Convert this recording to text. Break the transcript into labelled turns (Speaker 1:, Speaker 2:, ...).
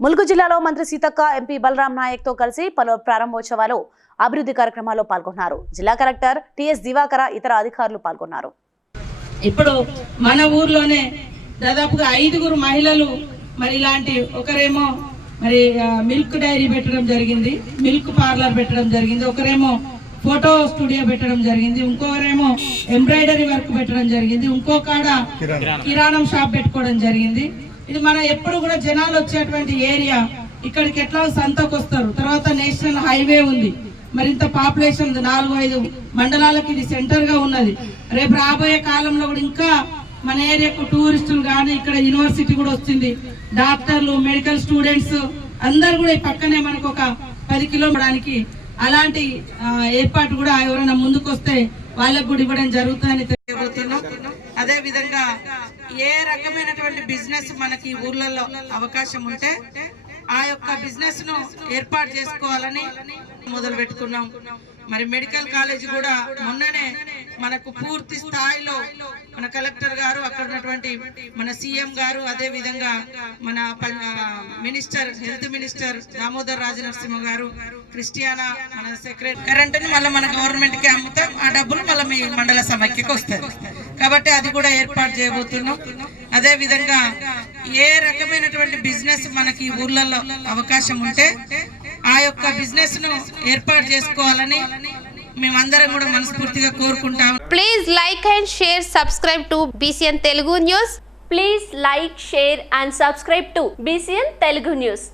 Speaker 1: ములుగు జిల్లాలో మంత్రి సీతక్క ఎంపీ బలరాం నాయక్తో కలిసి పలు ప్రారంభోత్సవాలు అభివృద్ధి కార్యక్రమాల్లో పాల్గొన్నారు. జిల్లా కలెక్టర్ టిఎస్ దివాకర ఇతర అధికారులు పాల్గొన్నారు.
Speaker 2: ఇప్పుడు మన ఊర్లోనే దాదాపుగా ఐదుగురు మహిళలు మరి ఇలాంటి ఒకరేమో మరి మిల్క్ డైరీ పెట్టడం జరిగింది మిల్క్ పార్లర్ పెట్టడం జరిగింది ఒకరేమో ఫోటో స్టూడియో పెట్టడం జరిగింది ఇంకొకరేమో ఎంబ్రాయిడరీ వర్క్ పెట్టడం జరిగింది ఇంకొకాడ కిరాణం షాప్ పెట్టుకోవడం జరిగింది. ఇది మన ఎప్పుడు కూడా జనాలు వచ్చేటువంటి ఏరియా. ఇక్కడికి ఎట్లా సంతకు వస్తారు? తర్వాత నేషనల్ హైవే ఉంది. మరింత పాపులేషన్ ఉంది. నాలుగు ఐదు మండలాలకు ఇది సెంటర్గా ఉన్నది. రేపు రాబోయే కాలంలో కూడా ఇంకా మన ఏరియాకు టూరిస్టులు కానీ ఇక్కడ యూనివర్సిటీ కూడా వస్తుంది. డాక్టర్లు మెడికల్ స్టూడెంట్స్ అందరు కూడా ఈ పక్కనే మనకు ఒక పది కిలోమీటర్కి అలాంటి ఏర్పాటు కూడా ఎవరైనా ముందుకు వస్తే వాళ్ళకు కూడా ఇవ్వడం జరుగుతుందని తెలియబోతున్నాం అదే విధంగా ఏ రకమైనటువంటి బిజినెస్ మనకి ఊర్లలో అవకాశం ఉంటే ఆ యొక్క బిజినెస్ను ఏర్పాటు చేసుకోవాలని మొదలు పెట్టుకున్నాం. మరి మెడికల్ కాలేజ్ కూడా మొన్ననే మనకు పూర్తి స్థాయిలో మన కలెక్టర్ కాబట్టి మన సీఎం గారు అదే విధంగా మన minister health minister Damodar Rajanarasimha గారు క్రిస్టియానా మన సెక్రటరీ కరెంటుని మళ్ళీ మన గవర్నమెంట్కి అమ్ముతాం ఆ డబ్బులు మళ్ళీ మీ మండల సమైక్యకి వస్తాయి. కాబట్టి అది కూడా ఏర్పాటు చేయబోతున్నాం. అదే విధంగా ఏ రకమైనటువంటి బిజినెస్ మనకి ఊర్లలో అవకాశం ఉంటే ఆ యొక్క బిజినెస్ను ఏర్పాటు చేసుకోవాలని
Speaker 3: please like and share subscribe to BCN Telugu news please like share and subscribe to BCN Telugu news